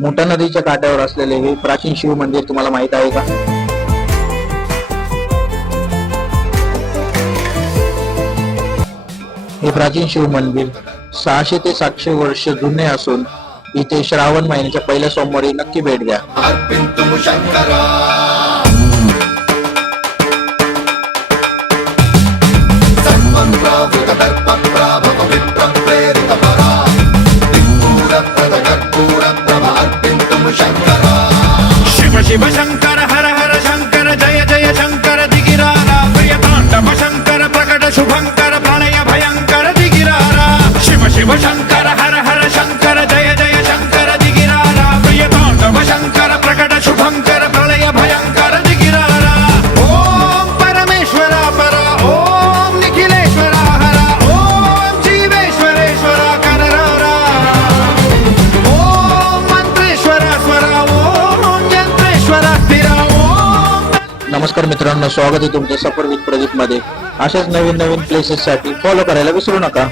मोठा नदीच्या काठावर असलेले हे प्राचीन शिव मंदिर तुम्हाला माहित आहे का? हे प्राचीन शिव मंदिर 600 ते 700 वर्ष जुने असून इथे श्रावण महिन्याच्या पहिल्या सोमवारी नक्की भेट द्या. शिव शिव शंकर हर हर शंकर जय जय शंकर दिगिरारा प्रिय तांडव शंकर प्रकट शुभंकर प्रणय भयंकर दिगिरारा शिव शिव शंकर हर हर शंकर जय जय शंकर दिगिरारा प्रिय तांडव शंकर प्रकट शुभंकर प्रणय भयंकर दिगिरारा ओम परमेश्वरा परा ओम निखिलेश्वरा हरा ओम जीवेश्वरेश्वरा कररारा ओम मंत्रेश्वरा स्वरा ओम यंत्रेश्वरा स्थिरा ओम. नमस्कार मित्रांनो, स्वागत आहे तुमचं सफर विथ प्रदीप मध्ये. अशाच नवीन प्लेसेस साठी फॉलो करायला विसरू नका.